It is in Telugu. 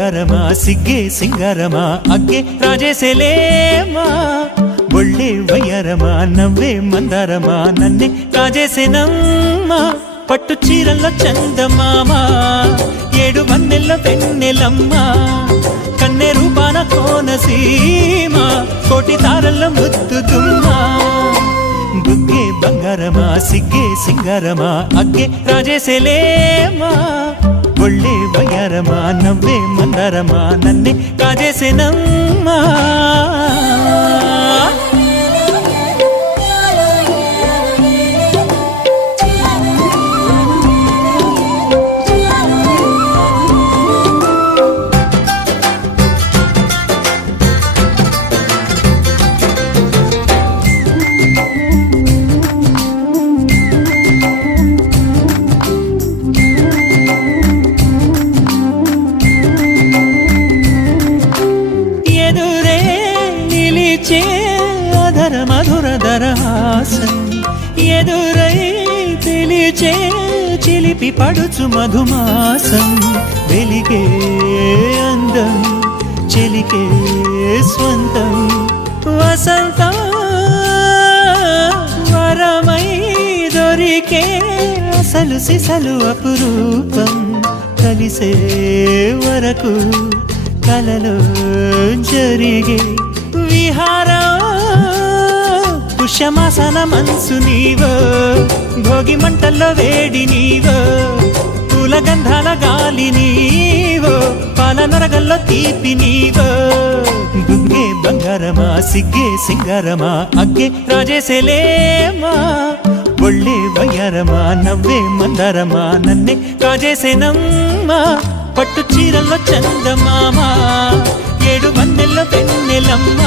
ಬಂಗಾರಮಾ ಸಿಗ್ಗೆ ಸಿಂಗಾರಮಾ ಅಗ್ಗೆ ರಾಜೇಸೆಲೇಮಾ ಒಳ್ಳೆ వయ్యారమా నవ్వే మందారమా నన్నే కాజేసేనమ్మా పట్టు చీరల్లో చందమామ ఏడు వన్నెల్ల వెన్నెలమ్మ కన్నె రూపాన కోనసీమ కోటి తారల్లో ముద్దుదుమ్మా బుగ్గే బంగారమా సిగ్గే సింగారమా అగ్గే రాజేసెలేమా ఒళ్ళే వయ్యారమా నవ్వే మందారమా నన్నే కాజేసేనమ్మా అధర మధుర దరహాసం ఎదురై పిలిచే చిలిపి పడుచు మధుమాసం వెలిగే అందం చెలికే స్వంతం వసంతం వరమై దొరికే అసలు సిసలు అపురూపం కలిసే వరకు కలలో జరిగే విహారం పుష్యమాసన మనసు నీవో భోగి మంటల్లో వేడి నీవో పూల గంధాల గాలి నీవో పాల నరగల్లో తీపి నీవో బుగ్గే బంగారమా సిగ్గే సింగారమా అగ్గే రాజేసెలేమా ఒళ్ళే వయ్యారమా నవ్వే మందారమా నన్నే కాజేసేనమ్మా పట్టు చీరల్లో చందమామ ఏడు వన్నెల్లో వెన్నెలమ్మ